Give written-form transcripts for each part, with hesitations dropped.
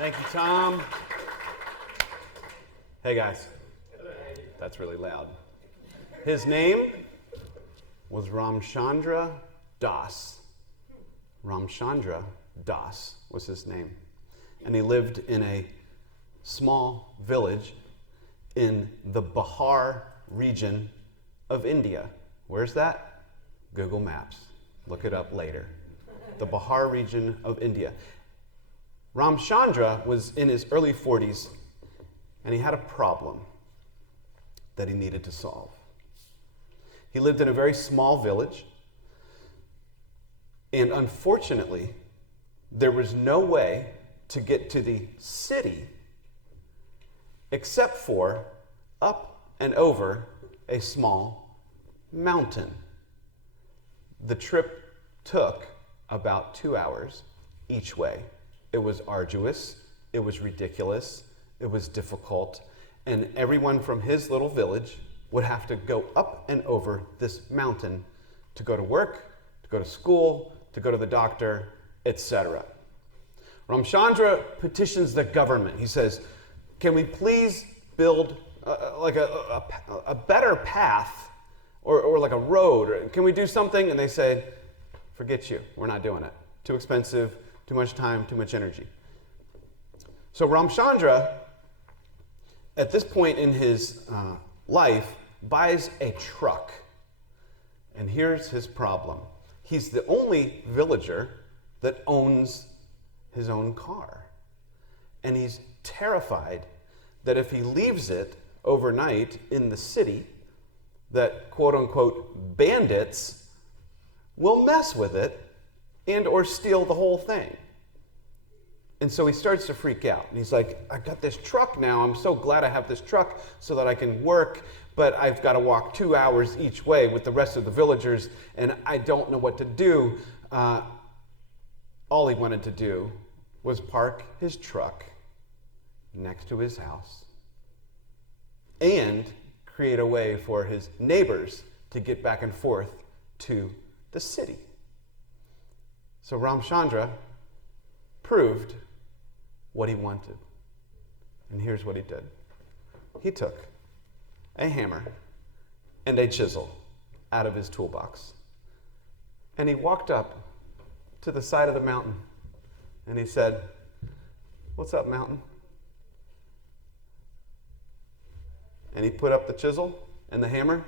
Thank you, Tom. Hey, guys. That's really loud. His name was Ramachandra Das. Ramachandra Das was his name. And he lived in a small village in the Bihar region of India. Where's that? Google Maps. Look it up later. The Bihar region of India. Ramachandra was in his early 40s, and he had a problem that he needed to solve. He lived in a very small village, and unfortunately, there was no way to get to the city except for up and over a small mountain. The trip took about 2 hours each way. It was arduous, it was ridiculous, it was difficult, and everyone from his little village would have to go up and over this mountain to go to work, to go to school, to go to the doctor, etc. Ramachandra petitions the government. He says, can we please build a better path or like a road? Or can we do something? And they say, forget you, we're not doing it. Too expensive, too much time, too much energy. So Ramachandra, at this point in his life, buys a truck. And here's his problem. He's the only villager that owns his own car. And he's terrified that if he leaves it overnight in the city, that quote-unquote bandits will mess with it and or steal the whole thing. And so he starts to freak out. And he's like, I got this truck now. I'm so glad I have this truck so that I can work, but I've got to walk 2 hours each way with the rest of the villagers, and I don't know what to do. All he wanted to do was park his truck next to his house and create a way for his neighbors to get back and forth to the city. So Ramachandra proved what he wanted. And here's what he did. He took a hammer and a chisel out of his toolbox. And he walked up to the side of the mountain. And he said, what's up, mountain? And he put up the chisel and the hammer,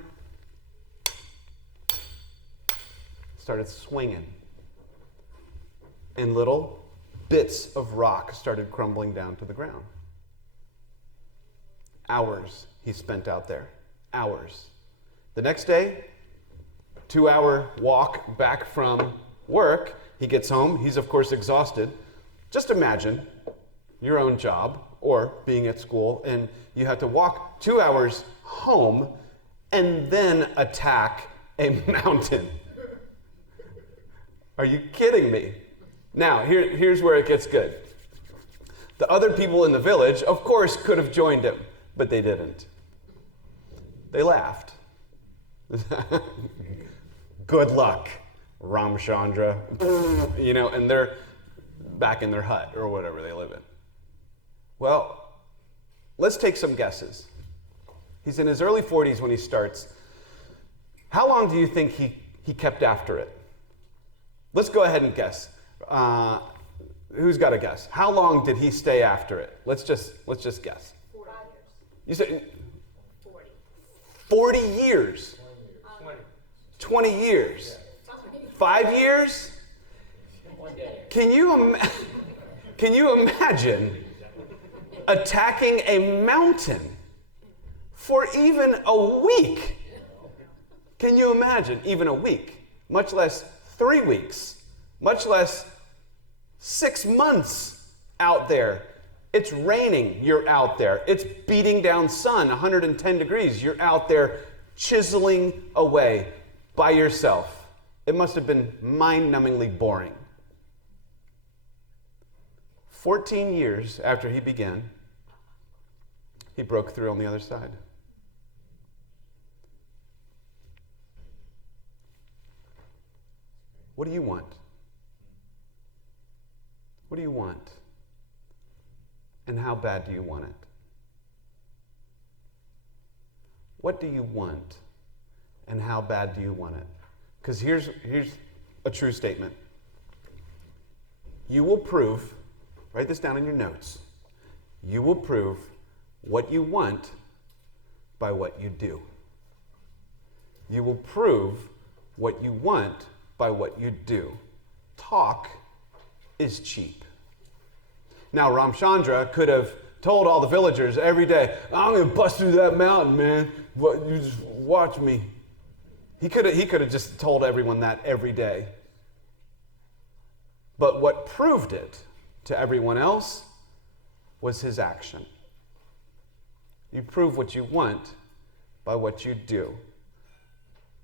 started swinging. And little bits of rock started crumbling down to the ground. Hours he spent out there. Hours. The next day, 2-hour walk back from work. He gets home. He's, of course, exhausted. Just imagine your own job or being at school, and you have to walk 2 hours home and then attack a mountain. Are you kidding me? Now, here's where it gets good. The other people in the village, of course, could have joined him, but they didn't. They laughed. Good luck, Ramachandra. And they're back in their hut or whatever they live in. Well, let's take some guesses. He's in his early 40s when he starts. How long do you think he kept after it? Let's go ahead and guess. Who's got a guess? How long did he stay after it? Let's just guess. 40 years. You said 40. 40 years. 20 years. 5 years? Can you imagine attacking a mountain for even a week? Can you imagine even a week? Much less 3 weeks. Much less 6 months out there. It's raining, you're out there. It's beating down sun, 110 degrees. You're out there chiseling away by yourself. It must have been mind-numbingly boring. 14 years after he began, he broke through on the other side. What do you want? What do you want? and how bad do you want it? What do you want, and how bad do you want it? Because here's a true statement. You will prove, write this down in your notes, you will prove what you want by what you do. You will prove what you want by what you do. Talk is cheap. Now, Ramachandra could have told all the villagers every day, I'm going to bust through that mountain, man. You just watch me. He could have just told everyone that every day. But what proved it to everyone else was his action. You prove what you want by what you do.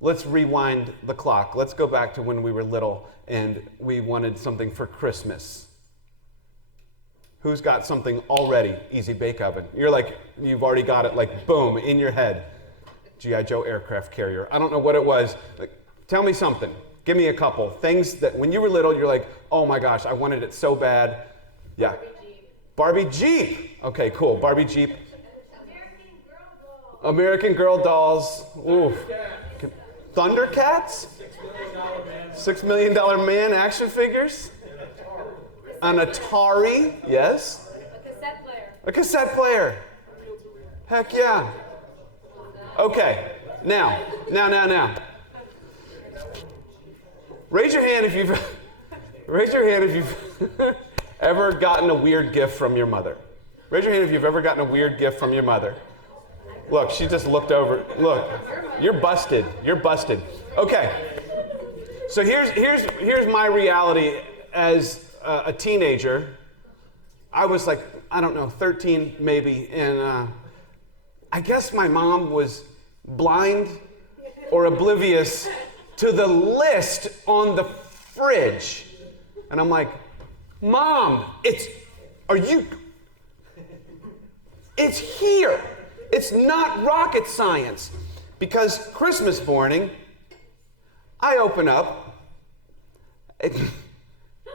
Let's rewind the clock. Let's go back to when we were little and we wanted something for Christmas. Who's got something already? Easy bake oven. You're like, you've already got it like boom in your head. G.I. Joe aircraft carrier. I don't know what it was. Like, tell me something. Give me a couple. Things that when you were little, you're like, oh my gosh, I wanted it so bad. Yeah. Barbie Jeep. Okay, cool. Barbie Jeep. American Girl dolls. Ooh. Thundercats? $6 million man action figures? An Atari, yes. A cassette player. A cassette player. Heck yeah. Okay, now. Raise your hand if you've ever gotten a weird gift from your mother. Raise your hand if you've ever gotten a weird gift from your mother. Look, she just looked over. Look, you're busted. You're busted. Okay. So here's my reality as a teenager. I was like, I don't know, 13 maybe, and I guess my mom was blind or oblivious to the list on the fridge. And I'm like, Mom, it's here. It's not rocket science. Because Christmas morning, I open up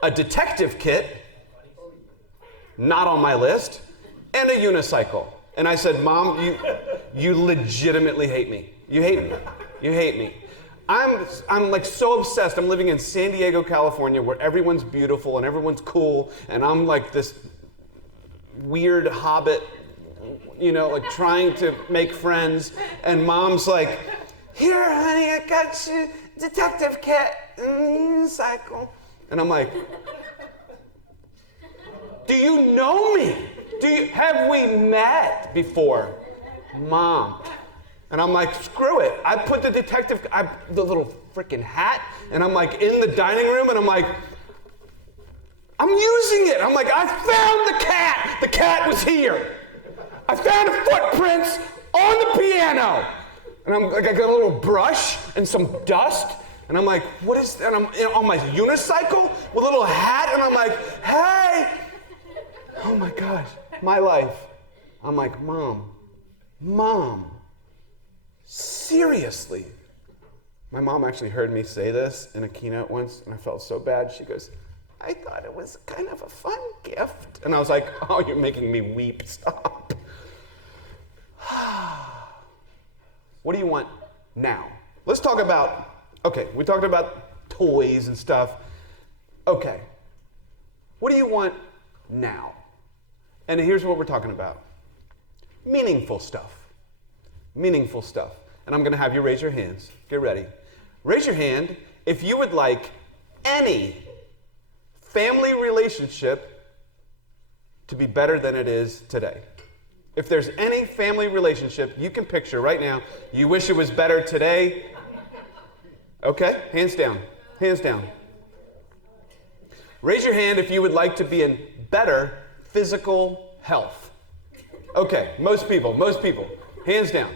a detective kit, not on my list, and a unicycle. And I said, Mom, you legitimately hate me. You hate me. You hate me. I'm like so obsessed. I'm living in San Diego, California, where everyone's beautiful and everyone's cool, and I'm like this weird hobbit, like trying to make friends. And Mom's like, here, honey, I got you detective kit and unicycle. And I'm like, do you know me? Have we met before? Mom. And I'm like, screw it. I put the the little freaking hat, and I'm like in the dining room, and I'm like, I'm using it. I'm like, I found the cat. The cat was here. I found footprints on the piano. And I'm like, I got a little brush and some dust, and I'm like, what is that? And I'm on my unicycle with a little hat, and I'm like, hey. Oh my gosh, my life. I'm like, Mom, seriously? My mom actually heard me say this in a keynote once, and I felt so bad. She goes, I thought it was kind of a fun gift. And I was like, oh, you're making me weep. Stop. What do you want now? Let's talk about, we talked about toys and stuff. Okay, what do you want now? And here's what we're talking about. Meaningful stuff. Meaningful stuff. And I'm going to have you raise your hands. Get ready. Raise your hand if you would like any family relationship to be better than it is today. If there's any family relationship you can picture right now, you wish it was better today. Okay, hands down. Hands down. Raise your hand if you would like to be in better physical health. Okay, most people. Hands down.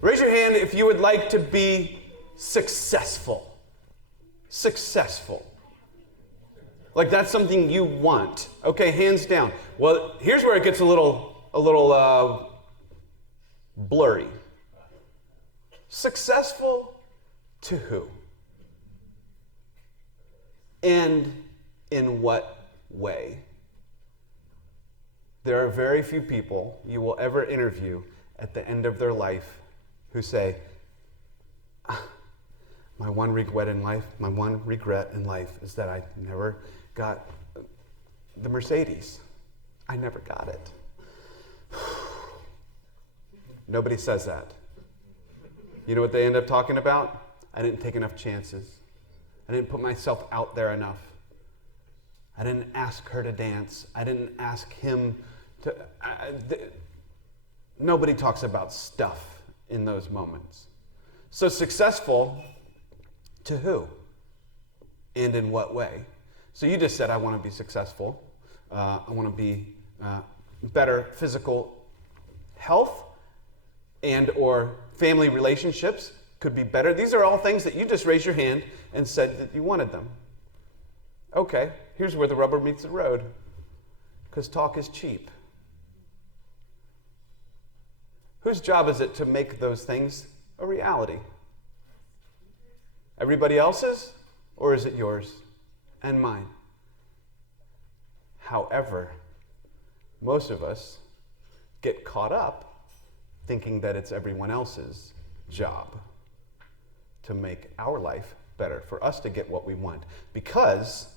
Raise your hand if you would like to be successful. Successful. Like that's something you want. Okay, hands down. Well, here's where it gets a little blurry. Successful to who? And in what way? There are very few people you will ever interview at the end of their life who say, my one regret in life is that I never got the Mercedes. I never got it. Nobody says that. You know what they end up talking about? I didn't take enough chances. I didn't put myself out there enough. I didn't ask her to dance. I didn't ask him to... Nobody talks about stuff in those moments. So successful to who? And in what way? So you just said, I want to be successful. I want to be better physical health and or family relationships could be better. These are all things that you just raised your hand and said that you wanted them. Okay, here's where the rubber meets the road. Because talk is cheap. Whose job is it to make those things a reality? Everybody else's? Or is it yours and mine? However, most of us get caught up thinking that it's everyone else's job to make our life better, for us to get what we want. Because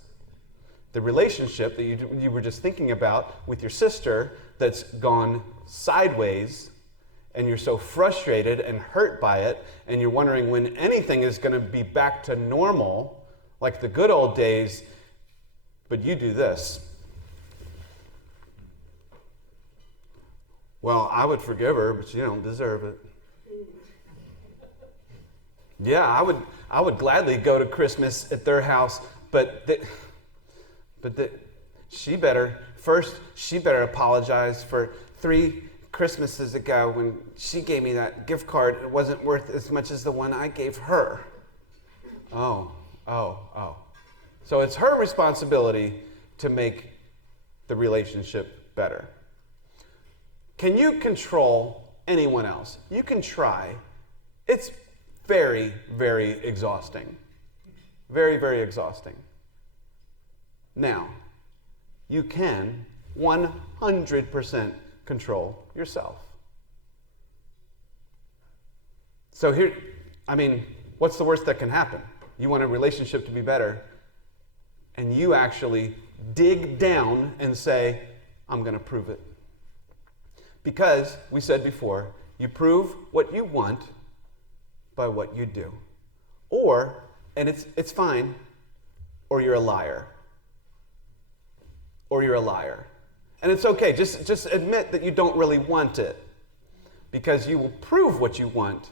the relationship that you were just thinking about with your sister that's gone sideways, and you're so frustrated and hurt by it, and you're wondering when anything is going to be back to normal, like the good old days, but you do this. Well, I would forgive her, but you don't deserve it. Yeah, I would gladly go to Christmas at their house, but she better apologize for 3 Christmases ago when she gave me that gift card. It wasn't worth as much as the one I gave her. Oh. So it's her responsibility to make the relationship better. Can you control anyone else? You can try. It's very, very exhausting. Very, very exhausting. Now, you can 100% control yourself. So here, what's the worst that can happen? You want a relationship to be better, and you actually dig down and say, I'm going to prove it. Because, we said before, you prove what you want by what you do. Or, and it's fine, or you're a liar. Or you're a liar. And it's okay, just admit that you don't really want it. Because you will prove what you want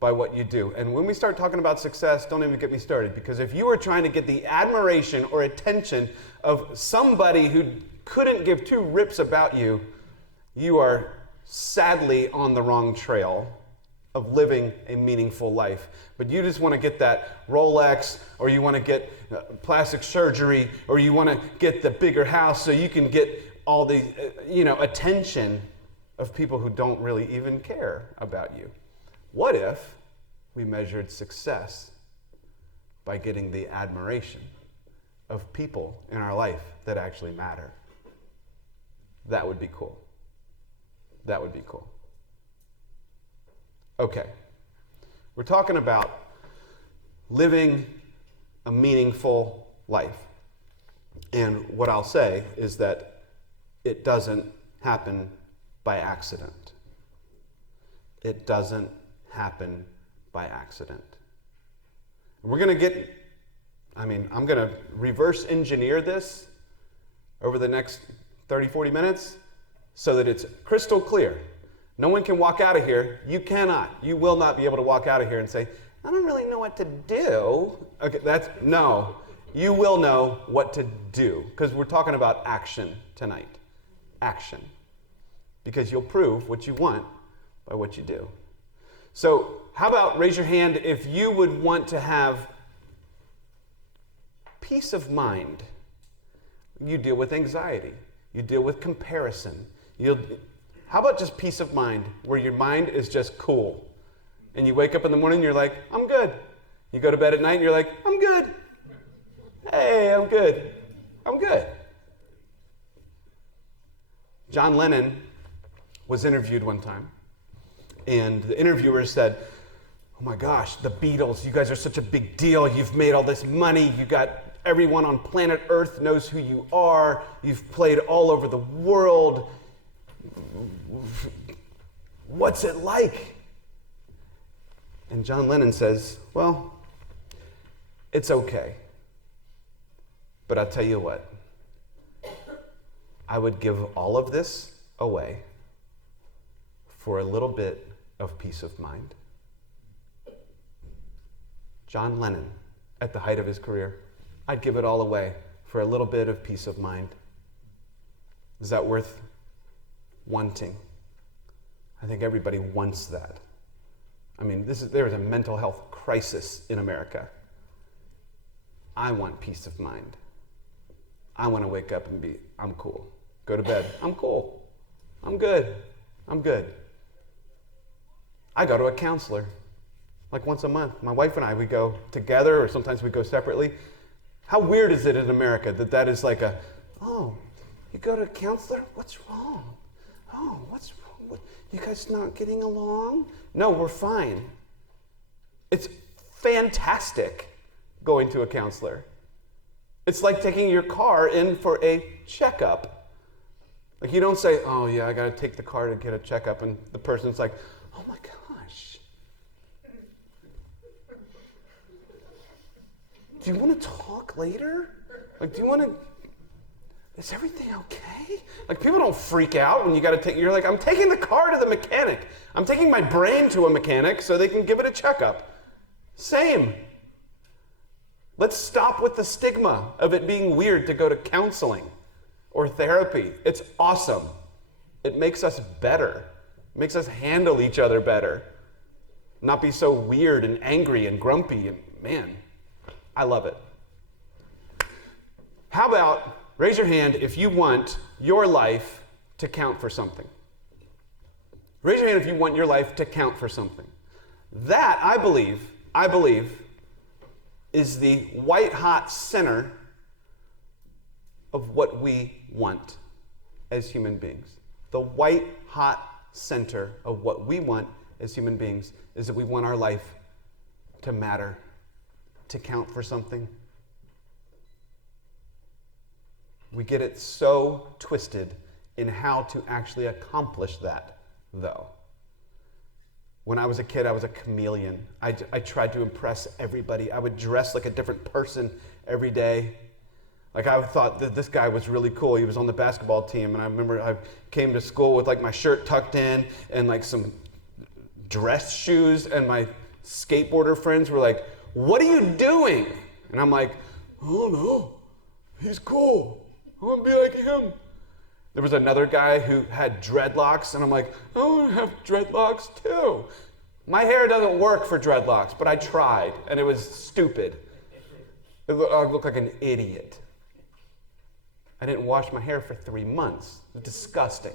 by what you do. And when we start talking about success, don't even get me started. Because if you are trying to get the admiration or attention of somebody who couldn't give 2 rips about you, you are sadly on the wrong trail of living a meaningful life. But you just want to get that Rolex, or you want to get plastic surgery, or you want to get the bigger house so you can get all the attention of people who don't really even care about you. What if we measured success by getting the admiration of people in our life that actually matter? That would be cool. That would be cool. Okay, we're talking about living a meaningful life. And what I'll say is that it doesn't happen by accident. It doesn't happen by accident. We're going to get, I'm going to reverse engineer this over the next 30, 40 minutes so that it's crystal clear. No one can walk out of here. You cannot. You will not be able to walk out of here and say, I don't really know what to do. Okay, no. You will know what to do, because we're talking about action tonight. Action. Because you'll prove what you want by what you do. So how about raise your hand if you would want to have peace of mind. You deal with anxiety. You deal with comparison. How about just peace of mind, where your mind is just cool? And you wake up in the morning, you're like, I'm good. You go to bed at night, and you're like, I'm good. Hey, I'm good. I'm good. John Lennon was interviewed one time, and the interviewer said, "Oh my gosh, the Beatles, you guys are such a big deal. You've made all this money. You got everyone on planet Earth knows who you are. You've played all over the world. What's it like?" And John Lennon says, "Well, it's okay. But I'll tell you what, I would give all of this away for a little bit of peace of mind." John Lennon, at the height of his career, "I'd give it all away for a little bit of peace of mind." Is that worth wanting? I think everybody wants that. I mean, there is a mental health crisis in America. I want peace of mind. I want to wake up and I'm cool. Go to bed, I'm cool. I'm good. I'm good. I go to a counselor like once a month. My wife and I, we go together, or sometimes we go separately. How weird is it in America that is like "Oh, you go to a counselor? What's wrong? Oh, what's wrong? You guys not getting along?" No, we're fine. It's fantastic going to a counselor. It's like taking your car in for a checkup. Like, you don't say, "Oh yeah, I gotta take the car to get a checkup," and the person's like, "Oh my gosh. Do you want to talk later? Like, is everything okay?" Like, people don't freak out when you're like, "I'm taking the car to the mechanic. I'm taking my brain to a mechanic so they can give it a checkup." Same. Let's stop with the stigma of it being weird to go to counseling or therapy. It's awesome. It makes us better. It makes us handle each other better. Not be so weird and angry and grumpy. And man, I love it. How about raise your hand if you want your life to count for something. Raise your hand if you want your life to count for something. That, I believe, is the white-hot center of what we want as human beings. The white-hot center of what we want as human beings is that we want our life to matter, to count for something. We get it so twisted in how to actually accomplish that, though. When I was a kid, I was a chameleon. I tried to impress everybody. I would dress like a different person every day. Like, I thought that this guy was really cool. He was on the basketball team, and I remember I came to school with like my shirt tucked in and like some dress shoes, and my skateboarder friends were like, "What are you doing?" And I'm like, "Oh no, he's cool. I want to be like him." There was another guy who had dreadlocks, and I'm like, "I want to have dreadlocks too." My hair doesn't work for dreadlocks, but I tried, and it was stupid. I looked like an idiot. I didn't wash my hair for 3 months. It was disgusting.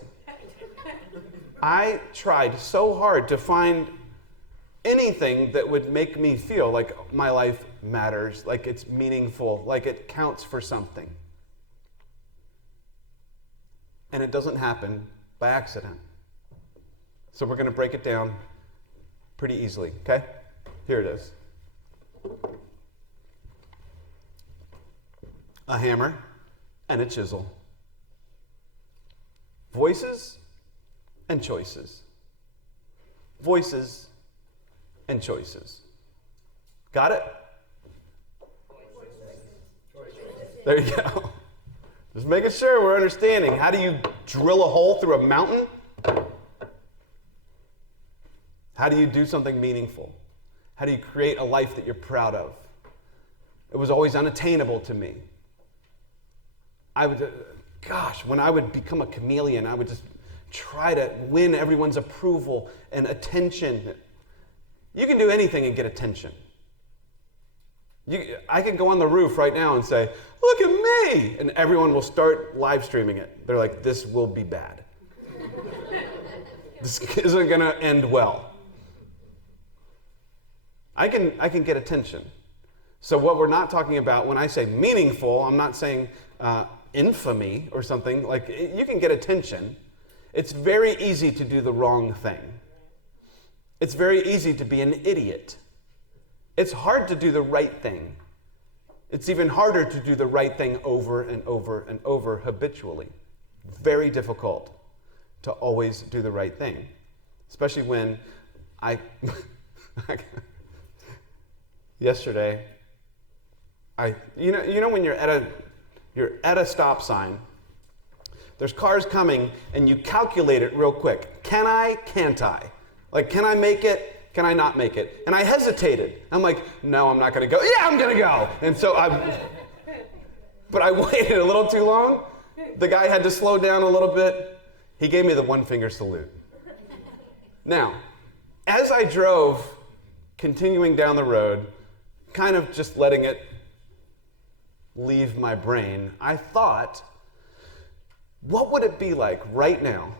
I tried so hard to find anything that would make me feel like my life matters, like it's meaningful, like it counts for something. And it doesn't happen by accident. So we're going to break it down pretty easily, okay? Here it is. A hammer and a chisel. Voices and choices. Voices and choices. Got it? There you go. Just making sure we're understanding. How do you drill a hole through a mountain? How do you do something meaningful? How do you create a life that you're proud of? It was always unattainable to me. When I would become a chameleon, I would just try to win everyone's approval and attention. You can do anything and get attention. I can go on the roof right now and say, "Look at me!" And everyone will start live streaming it. They're like, "This will be bad. This isn't going to end well." I can get attention. So what we're not talking about when I say meaningful, I'm not saying infamy or something. Like, you can get attention. It's very easy to do the wrong thing. It's very easy to be an idiot. It's hard to do the right thing. It's even harder to do the right thing over and over and over habitually. Very difficult to always do the right thing, especially when yesterday, you know when you're at a stop sign, there's cars coming and you calculate it real quick. Can I? Can't I? Like, can I make it? Can I not make it? And I hesitated. I'm like, no, I'm not going to go. Yeah, I'm going to go. And so but I waited a little too long. The guy had to slow down a little bit. He gave me the one finger salute. Now, as I drove, continuing down the road, kind of just letting it leave my brain, I thought, what would it be like right now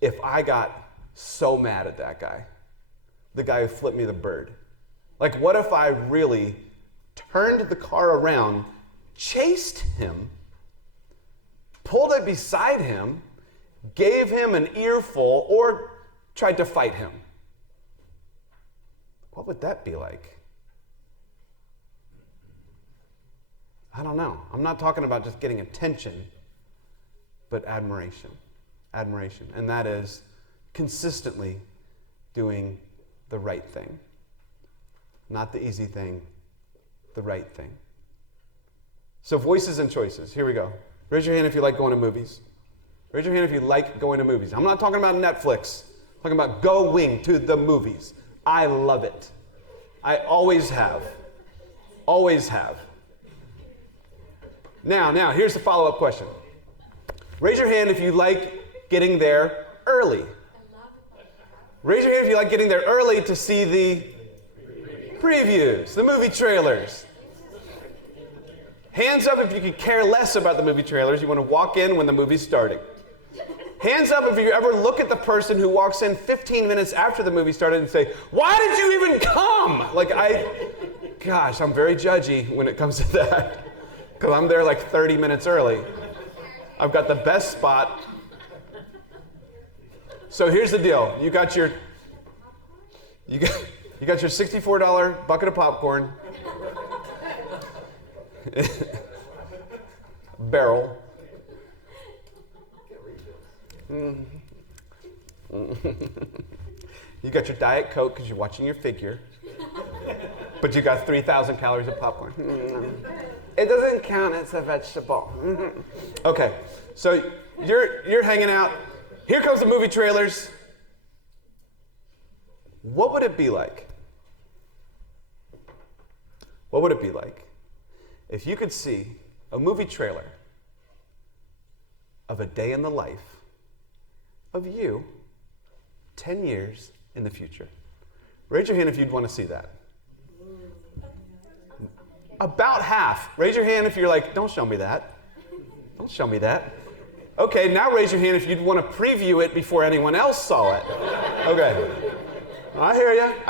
if I got so mad at that guy? The guy who flipped me the bird. Like, what if I really turned the car around, chased him, pulled it beside him, gave him an earful, or tried to fight him? What would that be like? I don't know. I'm not talking about just getting attention, but admiration. Admiration. And that is consistently doing the right thing. Not the easy thing, the right thing. So voices and choices. Here we go. Raise your hand if you like going to movies. Raise your hand if you like going to movies. I'm not talking about Netflix. I'm talking about going to the movies. I love it. I always have. Always have. Now, here's the follow-up question. Raise your hand if you like getting there early. Raise your hand if you like getting there early to see the previews, the movie trailers. Hands up if you could care less about the movie trailers. You want to walk in when the movie's starting. Hands up if you ever look at the person who walks in 15 minutes after the movie started and say, why did you even come? Gosh, I'm very judgy when it comes to that. Because I'm there like 30 minutes early. I've got the best spot. So here's the deal. You got your $64 bucket of popcorn. Barrel. You got your Diet Coke because you're watching your figure. But you got 3,000 calories of popcorn. It doesn't count, it's a vegetable. Okay, so you're hanging out. Here comes the movie trailers. What would it be like? What would it be like if you could see a movie trailer of a day in the life of you 10 years in the future? Raise your hand if you'd want to see that. About half. Raise your hand if you're like, don't show me that. Don't show me that. Okay, now raise your hand if you'd want to preview it before anyone else saw it. Okay. I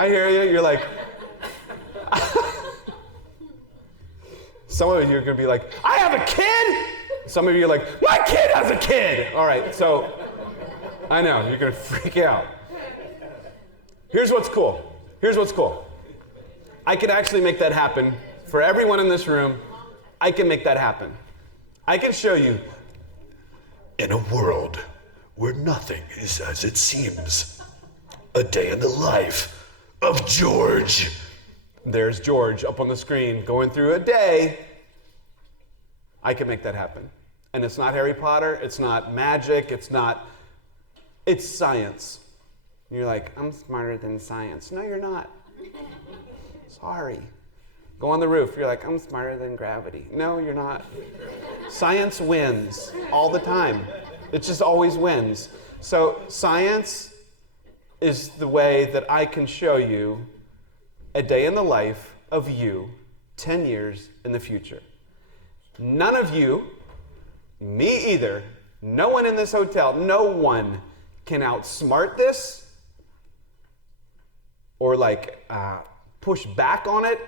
hear you. You're like, some of you are going to be like, I have a kid! Some of you are like, my kid has a kid! All right, so I know, you're going to freak out. Here's what's cool. I can actually make that happen. For everyone in this room, I can make that happen. I can show you. In a world where nothing is as it seems, a day in the life of George. There's George up on the screen going through a day. I can make that happen. And it's not Harry Potter, it's not magic, it's science. And you're like, I'm smarter than science. No, you're not. Sorry. Go on the roof. You're like, I'm smarter than gravity. No, you're not. Science wins all the time. It just always wins. So science is the way that I can show you a day in the life of you 10 years in the future. None of you, me either, no one in this hotel, no one can outsmart this or push back on it.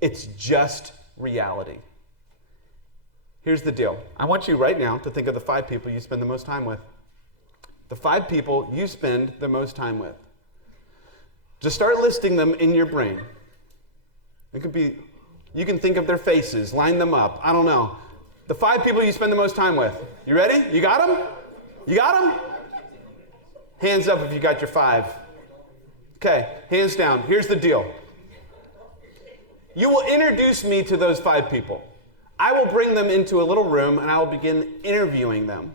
It's just reality. Here's the deal. I want you right now to think of the 5 people you spend the most time with. The 5 people you spend the most time with. Just start listing them in your brain. It could be, you can think of their faces, line them up. I don't know. The 5 people you spend the most time with. You ready? You got them? You got them? Hands up if you got your 5. Okay, hands down. Here's the deal. You will introduce me to those 5 people. I will bring them into a little room and I will begin interviewing them.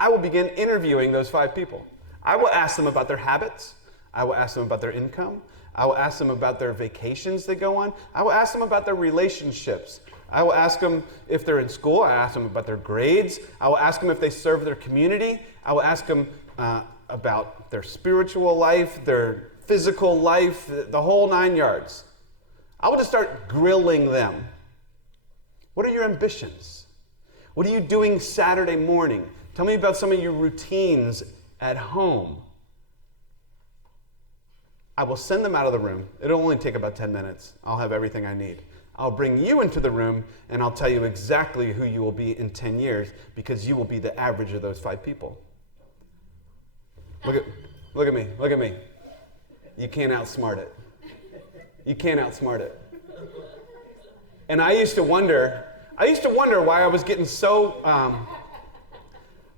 I will begin interviewing those 5 people. I will ask them about their habits. I will ask them about their income. I will ask them about their vacations they go on. I will ask them about their relationships. I will ask them if they're in school. I ask them about their grades. I will ask them if they serve their community. I will ask them about their spiritual life, their physical life, the whole 9 yards. I will just start grilling them. What are your ambitions? What are you doing Saturday morning? Tell me about some of your routines at home. I will send them out of the room. It'll only take about 10 minutes. I'll have everything I need. I'll bring you into the room and I'll tell you exactly who you will be in 10 years because you will be the average of those 5 people. Look at me, look at me. You can't outsmart it. You can't outsmart it. And I used to wonder why I was getting so,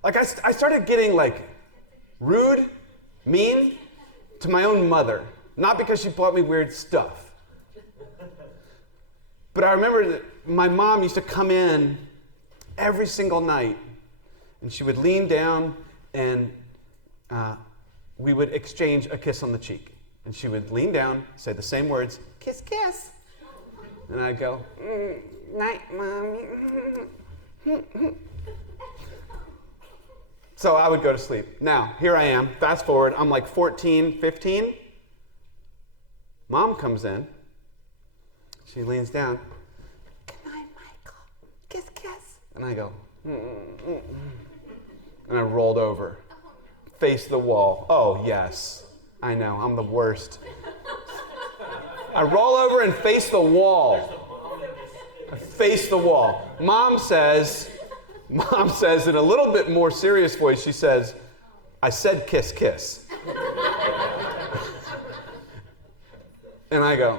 I started getting like rude, mean to my own mother. Not because she bought me weird stuff. But I remember that my mom used to come in every single night and she would lean down and we would exchange a kiss on the cheek. And she would lean down, say the same words, kiss, kiss. And I'd go, night, Mommy. So I would go to sleep. Now, here I am, fast forward, I'm like 14, 15. Mom comes in. She leans down. Good night, Michael. Kiss, kiss. And I go, And I rolled over. Faced the wall. Oh, yes. I know, I'm the worst. I roll over and face the wall. I face the wall. Mom says in a little bit more serious voice, she says, I said kiss, kiss. And I go,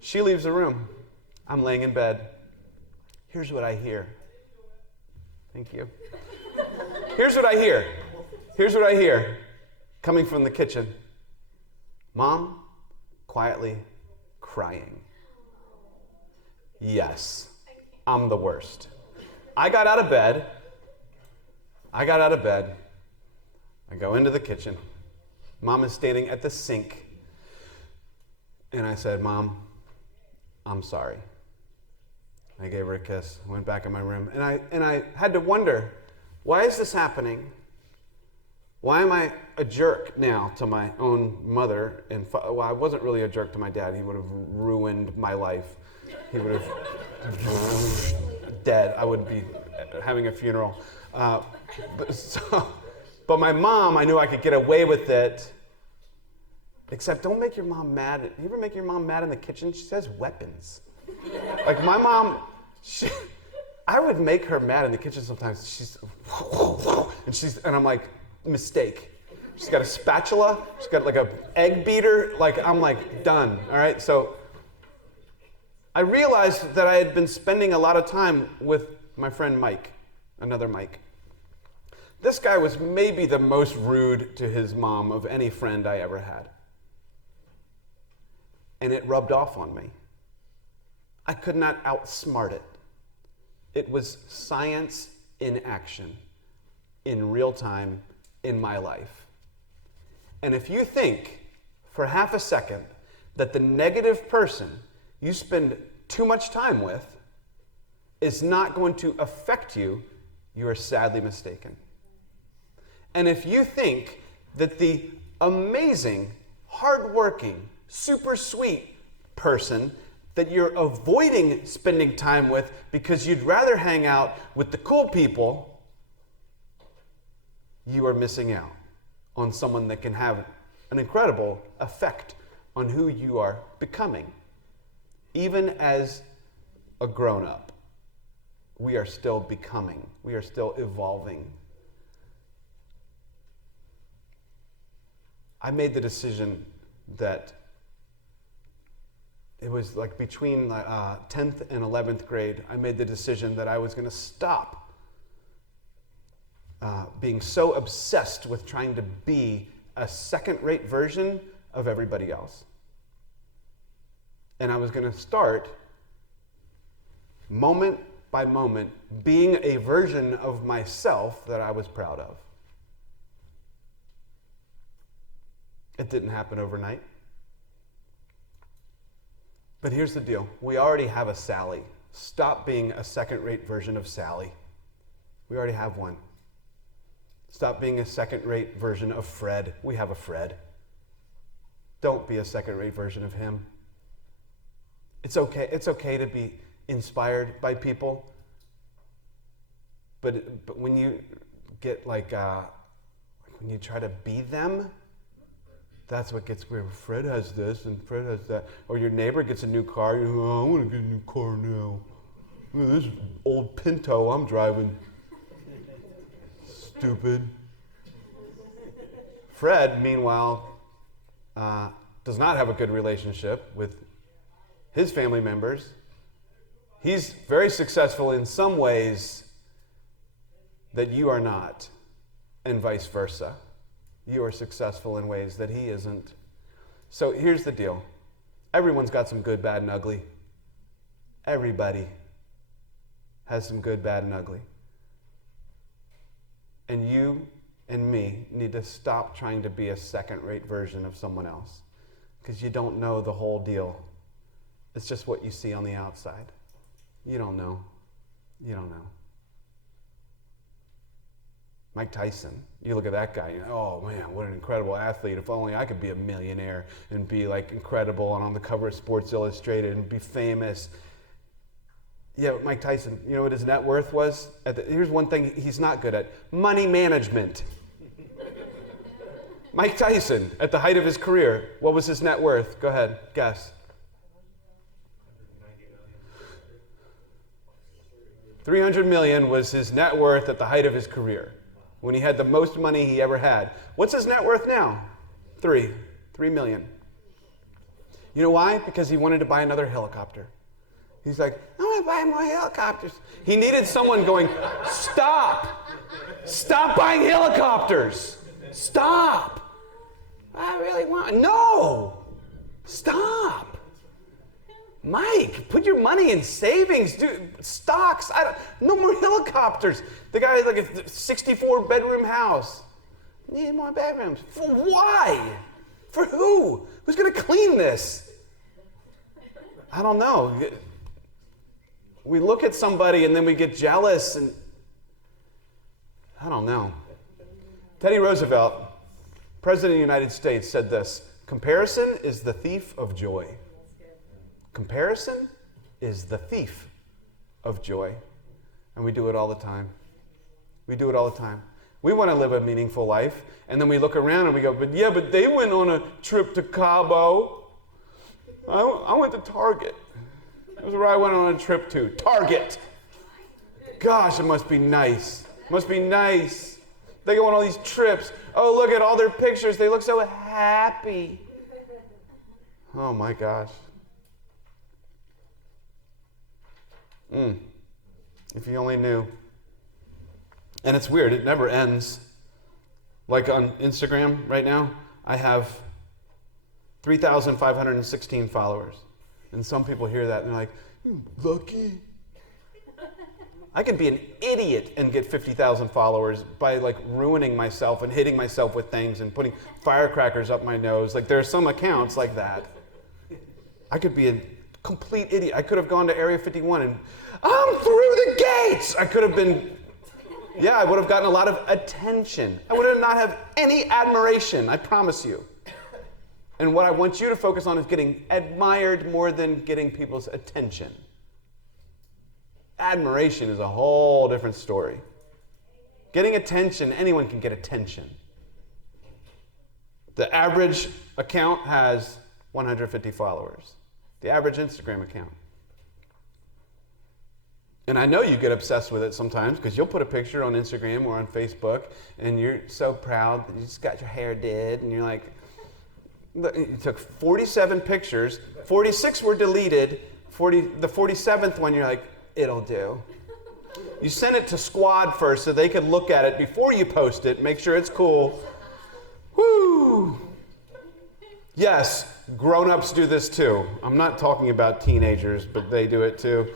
She leaves the room. I'm laying in bed. Here's what I hear. Thank you. Here's what I hear. Here's what I hear coming from the kitchen. Mom, quietly crying. Yes, I'm the worst. I got out of bed. I go into the kitchen. Mom is standing at the sink. And I said, Mom, I'm sorry. I gave her a kiss, went back in my room, and I had to wonder, why is this happening? Why am I a jerk now to my own mother? Well, I wasn't really a jerk to my dad. He would have ruined my life. He would have dead. I would be having a funeral. But my mom, I knew I could get away with it. Except don't make your mom mad. You ever make your mom mad in the kitchen? She says weapons. Like my mom, I would make her mad in the kitchen sometimes. And I'm like, mistake. She's got a spatula. She's got like a egg beater. Like I'm like done. All right. So I realized that I had been spending a lot of time with my friend Mike, another Mike. This guy was maybe the most rude to his mom of any friend I ever had. And it rubbed off on me. I could not outsmart it. It was science in action, in real time, in my life. And if you think for half a second that the negative person you spend too much time with is not going to affect you, you are sadly mistaken. And if you think that the amazing, hardworking, super sweet person that you're avoiding spending time with because you'd rather hang out with the cool people, you are missing out on someone that can have an incredible effect on who you are becoming, even as a grown-up. We are still becoming. We are still evolving. I made the decision that it was like between 10th and 11th grade, I made the decision that I was going to stop being so obsessed with trying to be a second-rate version of everybody else. And I was going to start, moment by moment, being a version of myself that I was proud of. It didn't happen overnight. But here's the deal. We already have a Sally. Stop being a second-rate version of Sally. We already have one. Stop being a second-rate version of Fred. We have a Fred. Don't be a second-rate version of him. It's okay to be inspired by people. But when you get when you try to be them, that's what gets weird. Fred has this and Fred has that. Or your neighbor gets a new car. You go, I want to get a new car now. This old Pinto I'm driving. Stupid. Fred, meanwhile, does not have a good relationship with his family members. He's very successful in some ways that you are not, and vice versa. You are successful in ways that he isn't. So here's the deal. Everyone's got some good, bad, and ugly. Everybody has some good, bad, and ugly. And you and me need to stop trying to be a second-rate version of someone else, because you don't know the whole deal. It's just what you see on the outside. You don't know. You don't know. Mike Tyson, you look at that guy, you know, oh man, what an incredible athlete. If only I could be a millionaire and be like incredible and on the cover of Sports Illustrated and be famous. Yeah, but Mike Tyson, you know what his net worth was? Here's one thing he's not good at: money management. Mike Tyson, at the height of his career, what was his net worth? Go ahead, guess. 300 million was his net worth at the height of his career, when he had the most money he ever had. What's his net worth now? 3 million. You know why? Because he wanted to buy another helicopter. He's like, I want to buy more helicopters. He needed someone going, stop buying helicopters. Stop. I really want, no, stop. Mike, put your money in savings, dude, stocks. No more helicopters. The guy has like a 64-bedroom house. Need more bedrooms. For why? For who? Who's going to clean this? I don't know. We look at somebody and then we get jealous, and I don't know. Teddy Roosevelt, President of the United States, said this: comparison is the thief of joy. Comparison is the thief of joy. And we do it all the time. We do it all the time. We want to live a meaningful life, and then we look around and we go, but they went on a trip to Cabo. I went to Target. That was where I went on a trip to. Target. Gosh, it must be nice. Must be nice. They go on all these trips. Oh, look at all their pictures. They look so happy. Oh my gosh. If you only knew. And it's weird, it never ends. Like on Instagram right now, I have 3,516 followers. And some people hear that and they're like, lucky. I could be an idiot and get 50,000 followers by like ruining myself and hitting myself with things and putting firecrackers up my nose. Like there are some accounts like that. I could be a complete idiot. I could have gone to Area 51 and I'm through the gates. I could have been, I would have gotten a lot of attention. I would not have any admiration, I promise you. And what I want you to focus on is getting admired more than getting people's attention. Admiration is a whole different story. Getting attention, anyone can get attention. The average account has 150 followers. The average Instagram account. And I know you get obsessed with it sometimes because you'll put a picture on Instagram or on Facebook and you're so proud that you just got your hair did and you're like, look, you took 47 pictures, 46 were deleted, the 47th one you're like, it'll do. You sent it to Squad first so they could look at it before you post it, make sure it's cool. Woo! Yes, grown-ups do this too. I'm not talking about teenagers, but they do it too.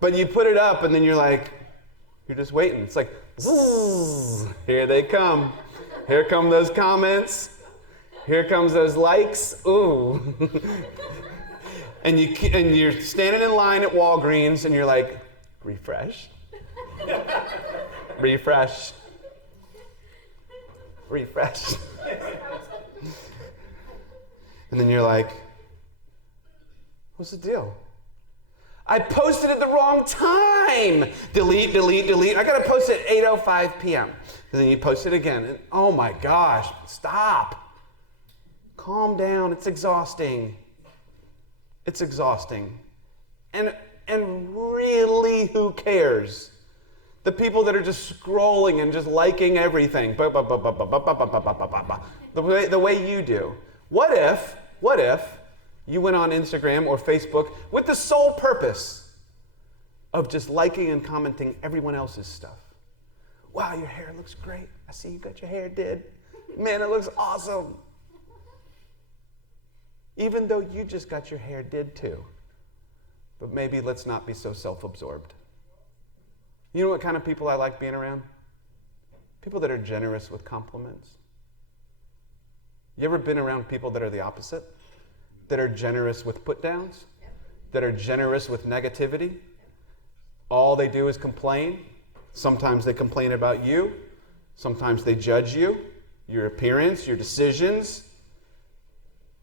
But you put it up and then you're like, you're just waiting. It's like, zzz, here they come. Here come those comments. Here comes those likes. Ooh. and you're standing in line at Walgreens and you're like, refresh. Refresh. Refresh. And then you're like, what's the deal? I posted at the wrong time. Delete, delete, delete. I gotta post at 8:05 p.m. And then you post it again. And oh my gosh, stop. Calm down, it's exhausting. It's exhausting. And really, who cares? The people that are just scrolling and just liking everything. The way you do. What if you went on Instagram or Facebook with the sole purpose of just liking and commenting everyone else's stuff? Wow, your hair looks great. I see you got your hair did. Man, it looks awesome. Even though you just got your hair did too. But maybe let's not be so self-absorbed. You know what kind of people I like being around? People that are generous with compliments. You ever been around people that are the opposite? That are generous with put-downs? That are generous with negativity? All they do is complain. Sometimes they complain about you. Sometimes they judge you, your appearance, your decisions.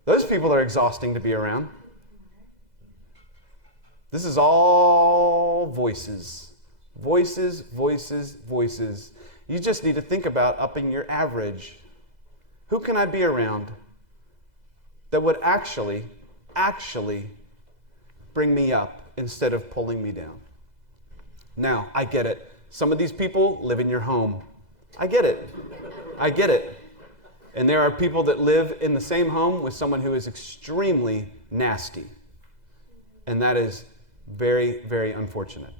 Those people are exhausting to be around. This is all voices. Voices, voices, voices. You just need to think about upping your average. Who can I be around that would actually bring me up instead of pulling me down? Now, I get it. Some of these people live in your home. I get it. I get it. And there are people that live in the same home with someone who is extremely nasty. And that is very, very unfortunate.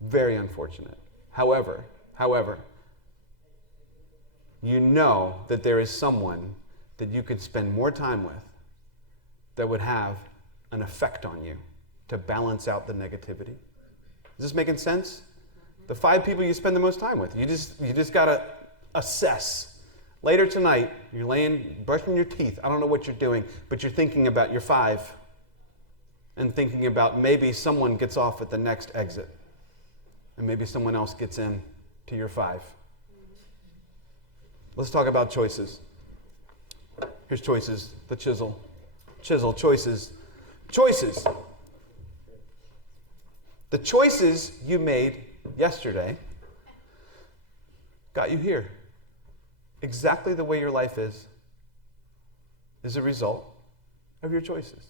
Very unfortunate. However, you know that there is someone that you could spend more time with that would have an effect on you to balance out the negativity. Is this making sense? The 5 people you spend the most time with, you just gotta assess. Later tonight, you're laying, brushing your teeth. I don't know what you're doing, but you're thinking about your 5 and thinking about maybe someone gets off at the next exit and maybe someone else gets in to your 5. Let's talk about choices. Here's choices, the chisel. Chisel, choices. Choices. The choices you made yesterday got you here. Exactly the way your life is a result of your choices.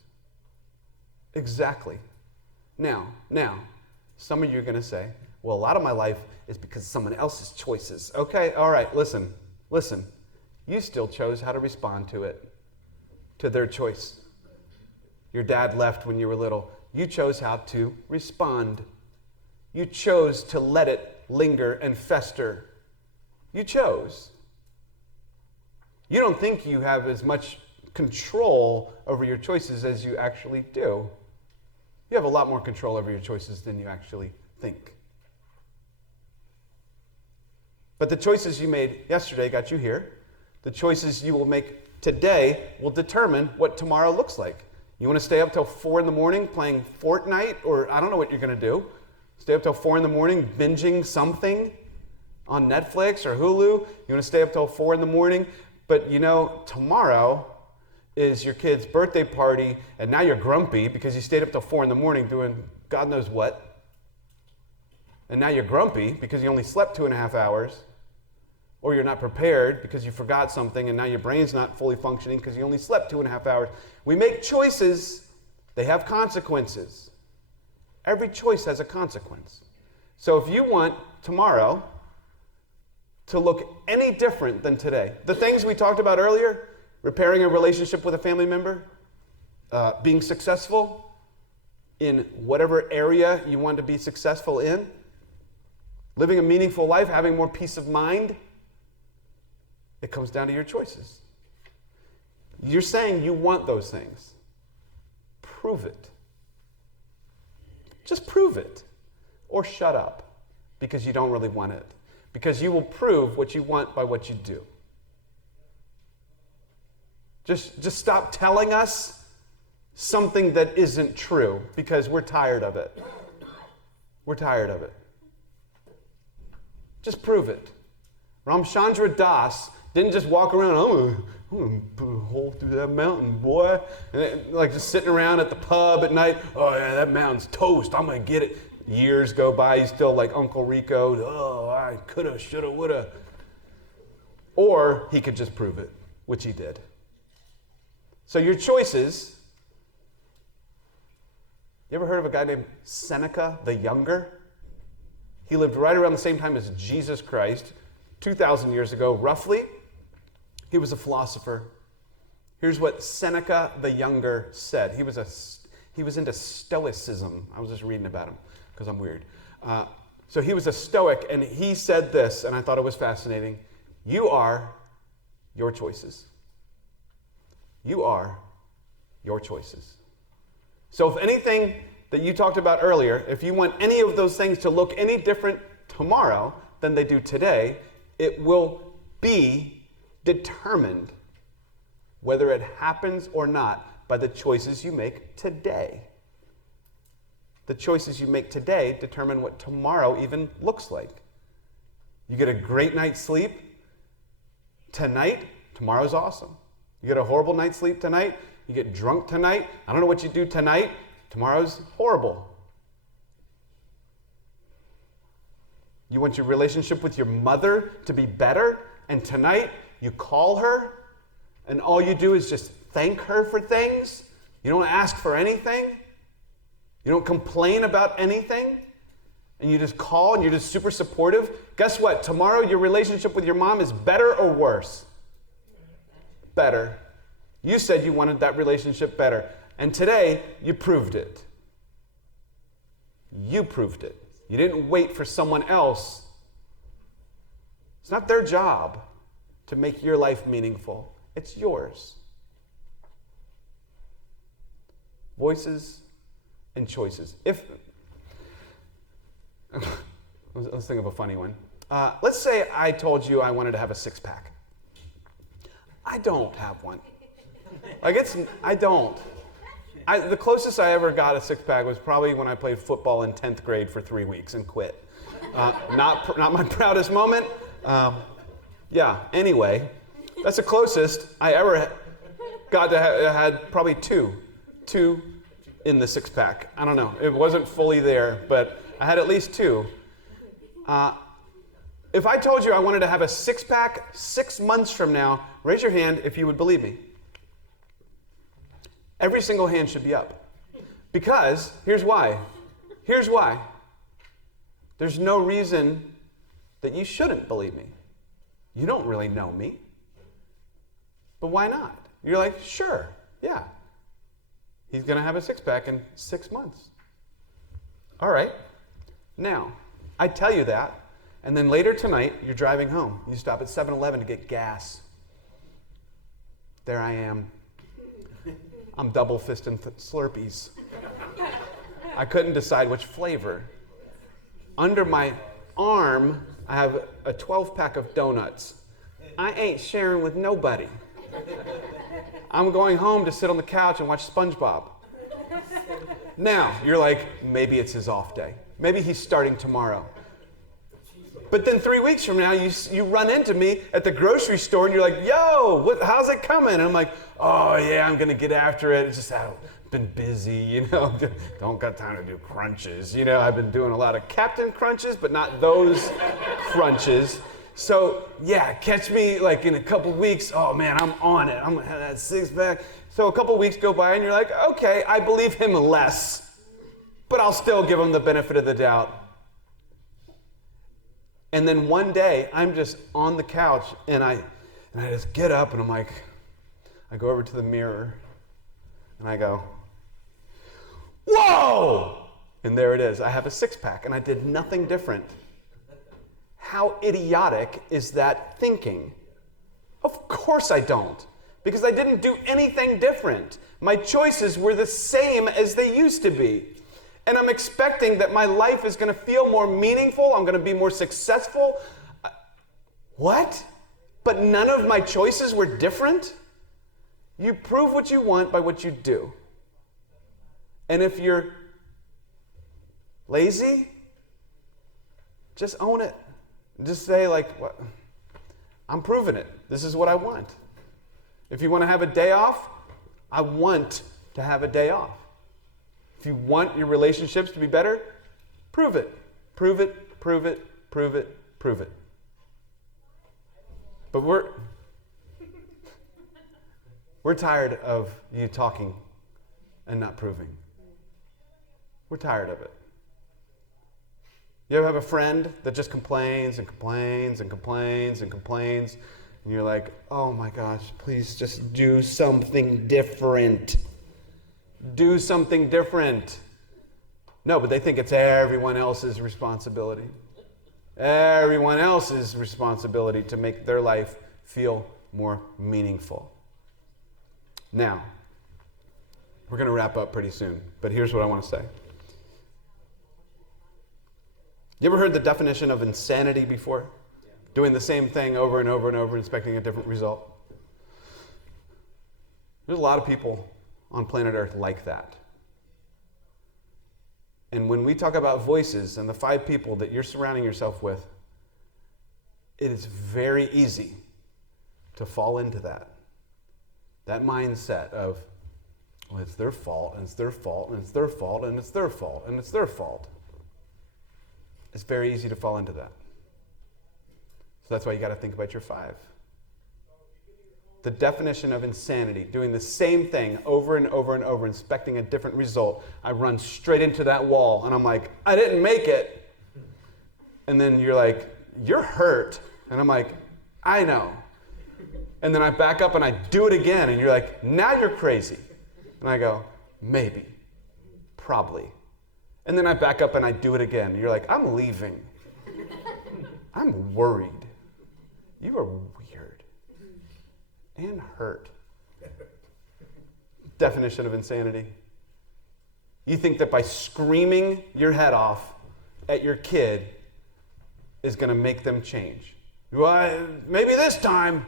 Exactly. Now, some of you are going to say, well, a lot of my life is because of someone else's choices. Okay, all right, listen. You still chose how to respond to it, to their choice. Your dad left when you were little. You chose how to respond. You chose to let it linger and fester. You chose. You don't think you have as much control over your choices as you actually do. You have a lot more control over your choices than you actually think. But the choices you made yesterday got you here. The choices you will make today will determine what tomorrow looks like. You want to stay up till 4 in the morning playing Fortnite, or I don't know what you're going to do. Stay up till 4 in the morning binging something on Netflix or Hulu. You want to stay up till 4 in the morning, but you know, tomorrow is your kid's birthday party, and now you're grumpy because you stayed up till 4 in the morning doing God knows what. And now you're grumpy because you only slept 2.5 hours. Or you're not prepared because you forgot something and now your brain's not fully functioning because you only slept 2.5 hours. We make choices, they have consequences. Every choice has a consequence. So if you want tomorrow to look any different than today, the things we talked about earlier, repairing a relationship with a family member, being successful in whatever area you want to be successful in, living a meaningful life, having more peace of mind, it comes down to your choices. You're saying you want those things. Prove it. Just prove it. Or shut up because you don't really want it. Because you will prove what you want by what you do. Just stop telling us something that isn't true because we're tired of it. We're tired of it. Just prove it. Ramachandra Das didn't just walk around, I'm gonna put a hole through that mountain, boy. And then, like just sitting around at the pub at night, oh yeah, that mountain's toast, I'm gonna get it. Years go by, he's still like Uncle Rico, oh, I coulda, shoulda, woulda. Or he could just prove it, which he did. So your choices, you ever heard of a guy named Seneca the Younger? He lived right around the same time as Jesus Christ, 2,000 years ago, roughly. He was a philosopher. Here's what Seneca the Younger said. He was into Stoicism. I was just reading about him because I'm weird. So he was a Stoic, and he said this, and I thought it was fascinating. You are your choices. You are your choices. So if anything that you talked about earlier, if you want any of those things to look any different tomorrow than they do today, it will be determined, whether it happens or not, by the choices you make today. The choices you make today determine what tomorrow even looks like. You get a great night's sleep tonight, tomorrow's awesome. You get a horrible night's sleep tonight, you get drunk tonight, I don't know what you do tonight, tomorrow's horrible. You want your relationship with your mother to be better, and tonight you call her, and all you do is just thank her for things. You don't ask for anything. You don't complain about anything. And you just call, and you're just super supportive. Guess what? Tomorrow your relationship with your mom is better or worse? Better. You said you wanted that relationship better. And today, you proved it. You proved it. You didn't wait for someone else. It's not their job to make your life meaningful. It's yours. Voices and choices. Let's think of a funny one. Let's say I told you I wanted to have a six-pack. I don't have one. I don't. The closest I ever got a six-pack was probably when I played football in 10th grade for 3 weeks and quit. Not my proudest moment. Anyway, that's the closest I ever got to had probably two in the six-pack. I don't know. It wasn't fully there, but I had at least two. If I told you I wanted to have a six-pack 6 months from now, raise your hand if you would believe me. Every single hand should be up. Because, here's why. There's no reason that you shouldn't believe me. You don't really know me. But why not? You're like, sure, yeah. He's going to have a six-pack in 6 months. All right. Now, I tell you that, and then later tonight, you're driving home. You stop at 7-Eleven to get gas. There I am. I'm double-fisting Slurpees. I couldn't decide which flavor. Under my arm, I have a 12-pack of donuts. I ain't sharing with nobody. I'm going home to sit on the couch and watch SpongeBob. Now, you're like, maybe it's his off day. Maybe he's starting tomorrow. But then 3 weeks from now, you run into me at the grocery store and you're like, yo, how's it coming? And I'm like, oh yeah, I'm gonna get after it. It's just I've been busy, don't got time to do crunches. I've been doing a lot of Captain Crunches, but not those crunches. So yeah, catch me like in a couple weeks. Oh man, I'm on it. I'm gonna have that six-pack. So a couple weeks go by and you're like, okay, I believe him less. but I'll still give them the benefit of the doubt. And then one day, I'm just on the couch, and I just get up, and I'm like, I go over to the mirror, and I go, whoa! And there it is. I have a six-pack, and I did nothing different. How idiotic is that thinking? Of course I don't, because I didn't do anything different. My choices were the same as they used to be. And I'm expecting that my life is going to feel more meaningful. I'm going to be more successful. What? But none of my choices were different? You prove what you want by what you do. And if you're lazy, just own it. Just say, like, what? I'm proving it. This is what I want. If you want to have a day off, I want to have a day off. If you want your relationships to be better, prove it. Prove it, prove it, prove it, prove it. But we're tired of you talking and not proving. We're tired of it. You ever have a friend that just complains and complains and complains and complains, and you're like, oh my gosh, please just do something different. Do something different. No, but they think it's everyone else's responsibility. Everyone else's responsibility to make their life feel more meaningful. Now, we're going to wrap up pretty soon, but here's what I want to say. You ever heard the definition of insanity before? Yeah. Doing the same thing over and over and over, expecting a different result? There's a lot of people on planet Earth like that. And when we talk about voices and the 5 people that you're surrounding yourself with, it is very easy to fall into that. That mindset of, well, it's their fault, and it's their fault, and it's their fault, and it's their fault, and it's their fault. It's very easy to fall into that. So that's why you got to think about your 5. The definition of insanity, doing the same thing over and over and over, expecting a different result. I run straight into that wall, and I'm like, I didn't make it. And then you're like, you're hurt. And I'm like, I know. And then I back up and I do it again, and you're like, now you're crazy. And I go, maybe, probably. And then I back up and I do it again. And you're like, I'm leaving. I'm worried. You are weird and hurt. Definition of insanity. You think that by screaming your head off at your kid is going to make them change. Well, maybe this time.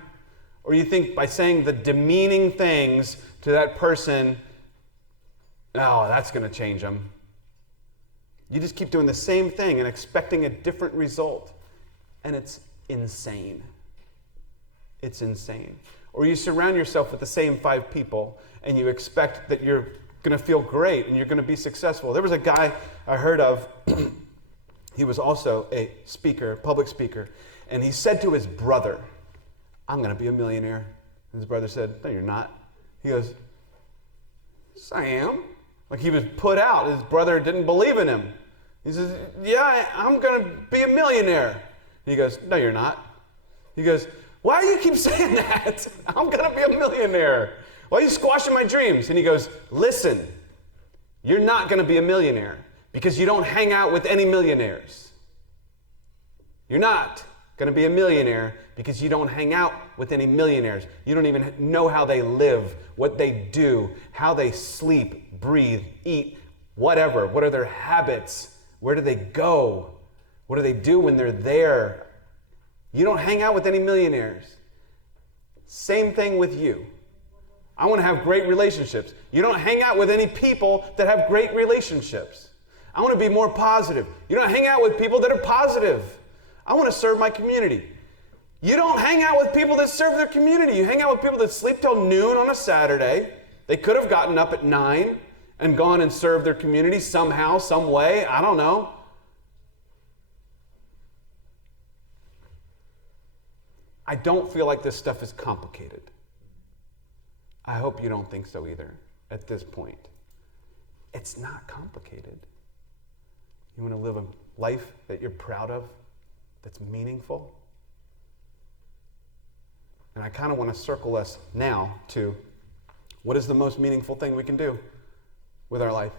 Or you think by saying the demeaning things to that person, oh, that's going to change them. You just keep doing the same thing and expecting a different result. And it's insane. It's insane. Or you surround yourself with the same 5 people and you expect that you're going to feel great and you're going to be successful. There was a guy I heard of. He was also a speaker, public speaker. And he said to his brother, I'm going to be a millionaire. And his brother said, no, you're not. He goes, yes, I am. Like he was put out. His brother didn't believe in him. He says, yeah, I'm going to be a millionaire. And he goes, no, you're not. He goes, why do you keep saying that? I'm going to be a millionaire. Why are you squashing my dreams? And he goes, listen, you're not going to be a millionaire because you don't hang out with any millionaires. You're not going to be a millionaire because you don't hang out with any millionaires. You don't even know how they live, what they do, how they sleep, breathe, eat, whatever. What are their habits? Where do they go? What do they do when they're there? You don't hang out with any millionaires. Same thing with you. I want to have great relationships. You don't hang out with any people that have great relationships. I want to be more positive. You don't hang out with people that are positive. I want to serve my community. You don't hang out with people that serve their community. You hang out with people that sleep till noon on a Saturday. They could have gotten up at 9 and gone and served their community somehow, some way. I don't know. I don't feel like this stuff is complicated. I hope you don't think so either at this point. It's not complicated. You want to live a life that you're proud of, that's meaningful? And I kind of want to circle us now to what is the most meaningful thing we can do with our life?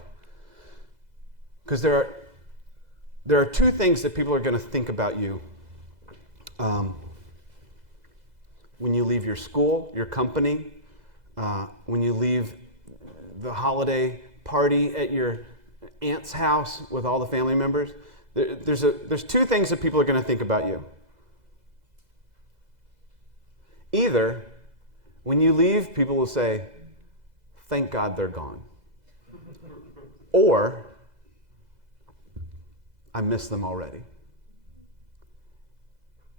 Because there are two things that people are going to think about you when you leave your school, your company, when you leave the holiday party at your aunt's house with all the family members. There's two things that people are going to think about you. Either when you leave, people will say, thank God they're gone. Or, I miss them already.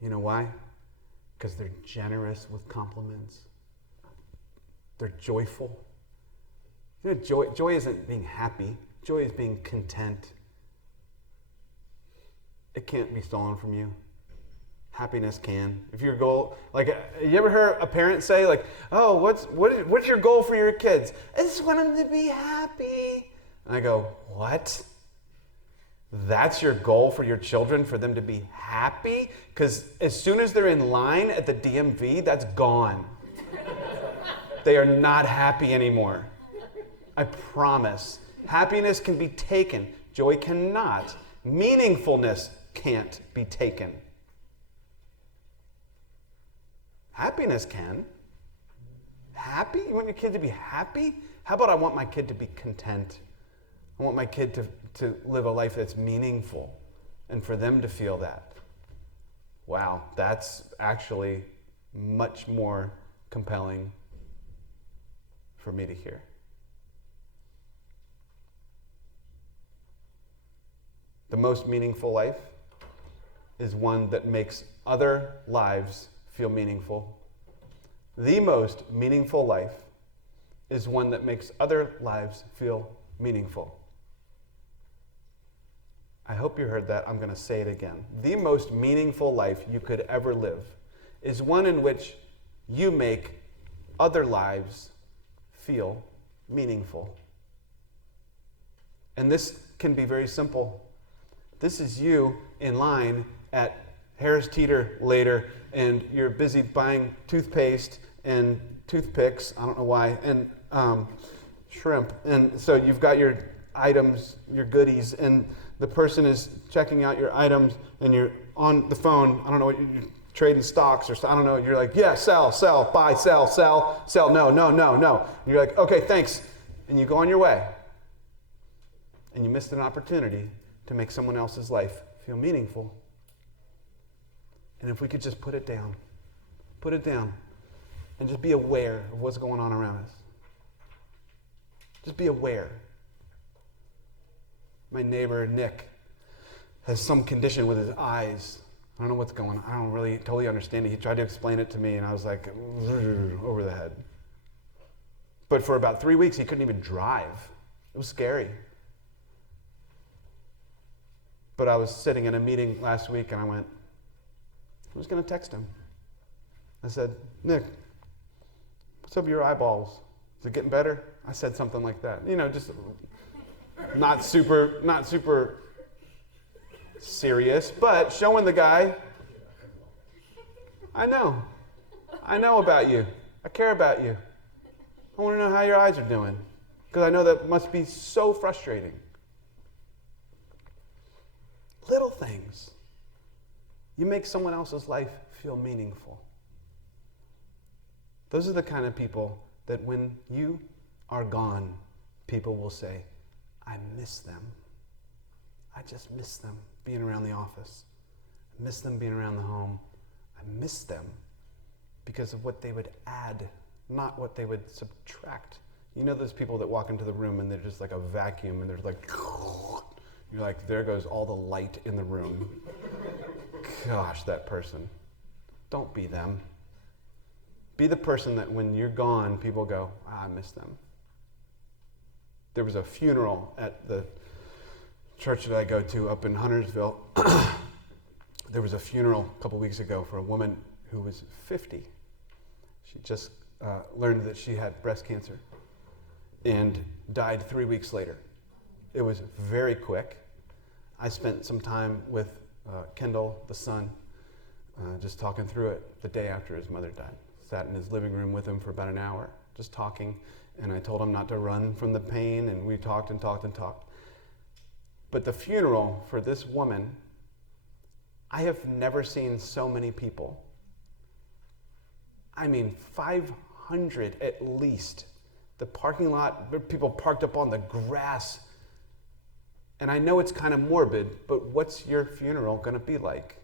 You know why? Because they're generous with compliments. They're joyful. You know, joy isn't being happy. Joy is being content. It can't be stolen from you. Happiness can. If your goal, like, you ever heard a parent say, like, oh, what's your goal for your kids? I just want them to be happy. And I go, what? That's your goal for your children, for them to be happy? Because as soon as they're in line at the DMV, that's gone. They are not happy anymore. I promise. Happiness can be taken. Joy cannot. Meaningfulness can't be taken. Happiness can. Happy? You want your kid to be happy? How about I want my kid to be content? I want my kid to live a life that's meaningful and for them to feel that. Wow, that's actually much more compelling for me to hear. The most meaningful life is one that makes other lives feel meaningful. The most meaningful life is one that makes other lives feel meaningful. I hope you heard that. I'm going to say it again. The most meaningful life you could ever live is one in which you make other lives feel meaningful. And this can be very simple. This is you in line at Harris Teeter later, and you're busy buying toothpaste and toothpicks, I don't know why, and shrimp. And so you've got your items, your goodies, and the person is checking out your items, and you're on the phone. I don't know what you're trading stocks or I don't know. You're like, yeah, sell, buy, sell, no. You're like, okay, thanks. And you go on your way. And you missed an opportunity to make someone else's life feel meaningful. And if we could just put it down, and just be aware of what's going on around us. Just be aware. My neighbor, Nick, has some condition with his eyes. I don't know what's going on. I don't really totally understand it. He tried to explain it to me, and I was like, over the head. But for about 3 weeks, he couldn't even drive. It was scary. But I was sitting in a meeting last week, and I went, I was going to text him. I said, Nick, what's up with your eyeballs? Is it getting better? I said something like that. You know, just not super serious, but showing the guy, I know about you. I care about you. I want to know how your eyes are doing, because I know that must be so frustrating. Little things. You make someone else's life feel meaningful. Those are the kind of people that when you are gone, people will say, I miss them. I just miss them being around the office. I miss them being around the home. I miss them because of what they would add, not what they would subtract. You know those people that walk into the room and they're just like a vacuum and there's like, you're like, there goes all the light in the room. Gosh, that person. Don't be them. Be the person that when you're gone, people go, I miss them. There was a funeral at the church that I go to up in Huntersville. There was a funeral a couple weeks ago for a woman who was 50. She just learned that she had breast cancer and died 3 weeks later. It was very quick. I spent some time with Kendall, the son, just talking through it the day after his mother died. Sat in his living room with him for about an hour, just talking, and I told him not to run from the pain, and we talked and talked and talked. But the funeral for this woman, I have never seen so many people. I mean, 500 at least. The parking lot, people parked up on the grass. And I know it's kind of morbid, but what's your funeral going to be like?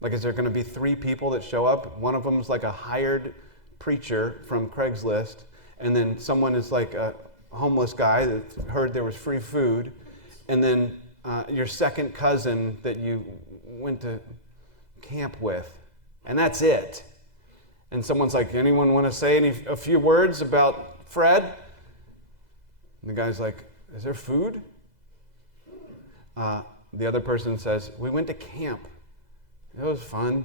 Like, is there going to be 3 people that show up? One of them's like a hired preacher from Craigslist, and then someone is like a homeless guy that heard there was free food, and then your second cousin that you went to camp with, and that's it. And someone's like, anyone want to say a few words about Fred? And the guy's like, is there food? The other person says, we went to camp. It was fun.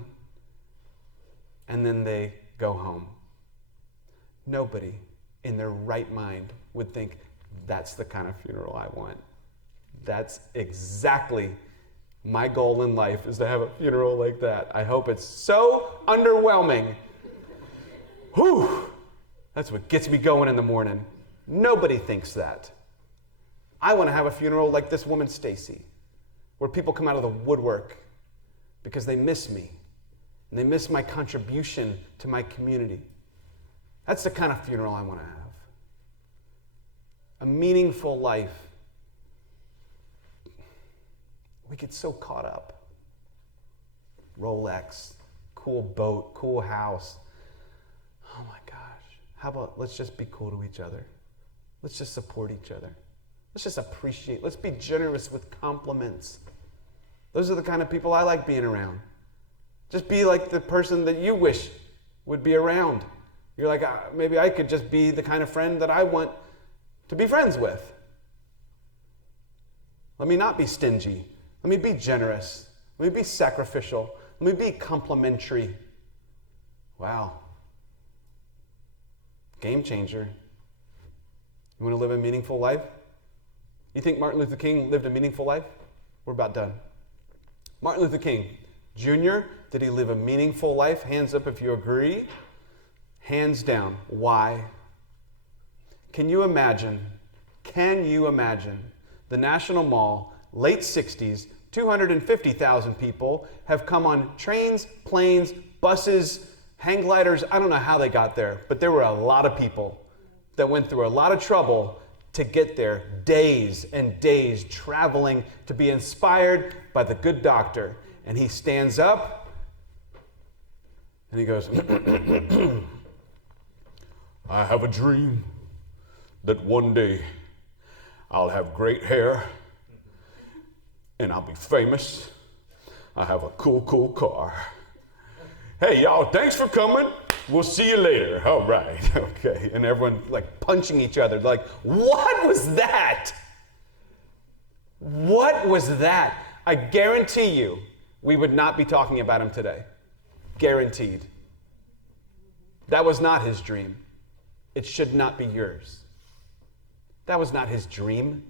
And then they go home. Nobody in their right mind would think, that's the kind of funeral I want. That's exactly my goal in life, is to have a funeral like that. I hope it's so underwhelming. Whew, that's what gets me going in the morning. Nobody thinks that. I want to have a funeral like this woman, Stacy, where people come out of the woodwork because they miss me, and they miss my contribution to my community. That's the kind of funeral I want to have. A meaningful life. We get so caught up. Rolex, cool boat, cool house. Oh my gosh. How about let's just be cool to each other? Let's just support each other. Let's just appreciate. Let's be generous with compliments. Those are the kind of people I like being around. Just be like the person that you wish would be around. You're like, maybe I could just be the kind of friend that I want to be friends with. Let me not be stingy. Let me be generous. Let me be sacrificial. Let me be complimentary. Wow. Game changer. You want to live a meaningful life? You think Martin Luther King lived a meaningful life? We're about done. Martin Luther King, Jr., did he live a meaningful life? Hands up if you agree. Hands down. Why? Can you imagine the National Mall, late 60s, 250,000 people have come on trains, planes, buses, hang gliders. I don't know how they got there, but there were a lot of people that went through a lot of trouble to get there, days and days traveling to be inspired by the good doctor. And he stands up and he goes, I have a dream that one day I'll have great hair and I'll be famous. I have a cool car. Hey y'all, thanks for coming. We'll see you later. All right, okay. And everyone like punching each other, like, what was that? What was that? I guarantee you, we would not be talking about him today. Guaranteed. That was not his dream. It should not be yours. That was not his dream.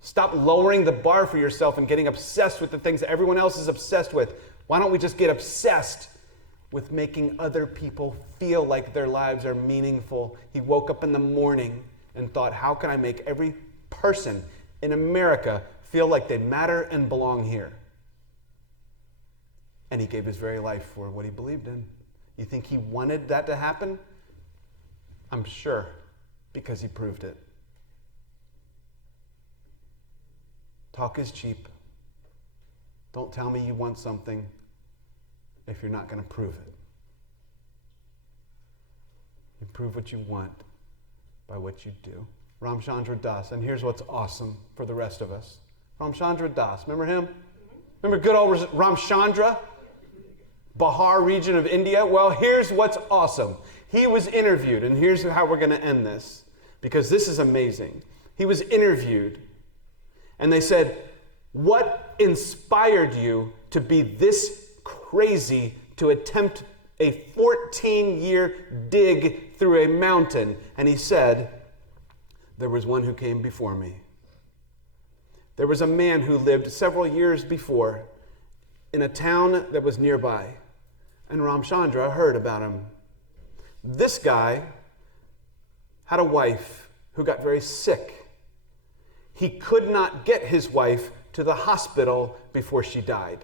Stop lowering the bar for yourself and getting obsessed with the things that everyone else is obsessed with. Why don't we just get obsessed with making other people feel like their lives are meaningful? He woke up in the morning and thought, how can I make every person in America feel like they matter and belong here? And he gave his very life for what he believed in. You think he wanted that to happen? I'm sure, because he proved it. Talk is cheap. Don't tell me you want something if you're not going to prove it. You prove what you want by what you do. Ramachandra Das, and here's what's awesome for the rest of us. Ramachandra Das, remember him? Remember good old Ramachandra? Bihar region of India? Well, here's what's awesome. He was interviewed, and here's how we're going to end this, because this is amazing. He was interviewed, and they said, what inspired you to be this crazy to attempt a 14-year dig through a mountain? And he said, there was one who came before me. There was a man who lived several years before in a town that was nearby, and Ramachandra heard about him. This guy had a wife who got very sick. He could not get his wife to the hospital before she died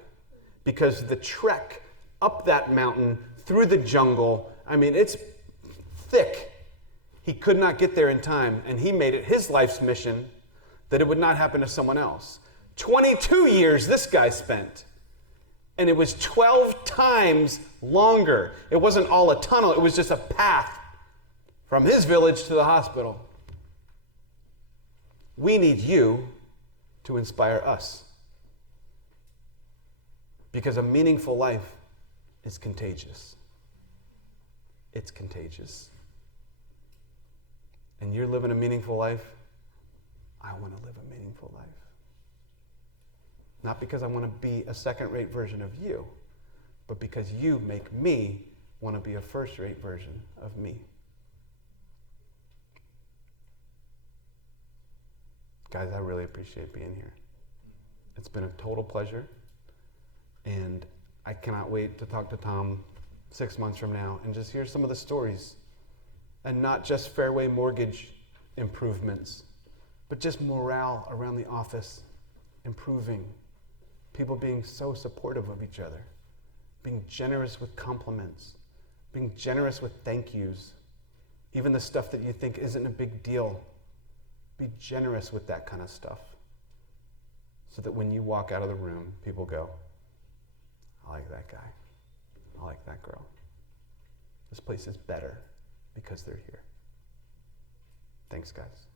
because the trek up that mountain through the jungle, I mean, it's thick. He could not get there in time, and he made it his life's mission that it would not happen to someone else. 22 years this guy spent, and it was 12 times longer. It wasn't all a tunnel, it was just a path from his village to the hospital. We need you to inspire us, because a meaningful life is contagious. It's contagious. And you're living a meaningful life. I want to live a meaningful life. Not because I want to be a second-rate version of you, but because you make me want to be a first-rate version of me. Guys, I really appreciate being here. It's been a total pleasure, and I cannot wait to talk to Tom 6 months from now and just hear some of the stories, and not just fairway mortgage improvements, but just morale around the office improving, people being so supportive of each other, being generous with compliments, being generous with thank yous, even the stuff that you think isn't a big deal. Be generous with that kind of stuff so that when you walk out of the room, people go, I like that guy. I like that girl. This place is better because they're here. Thanks, guys.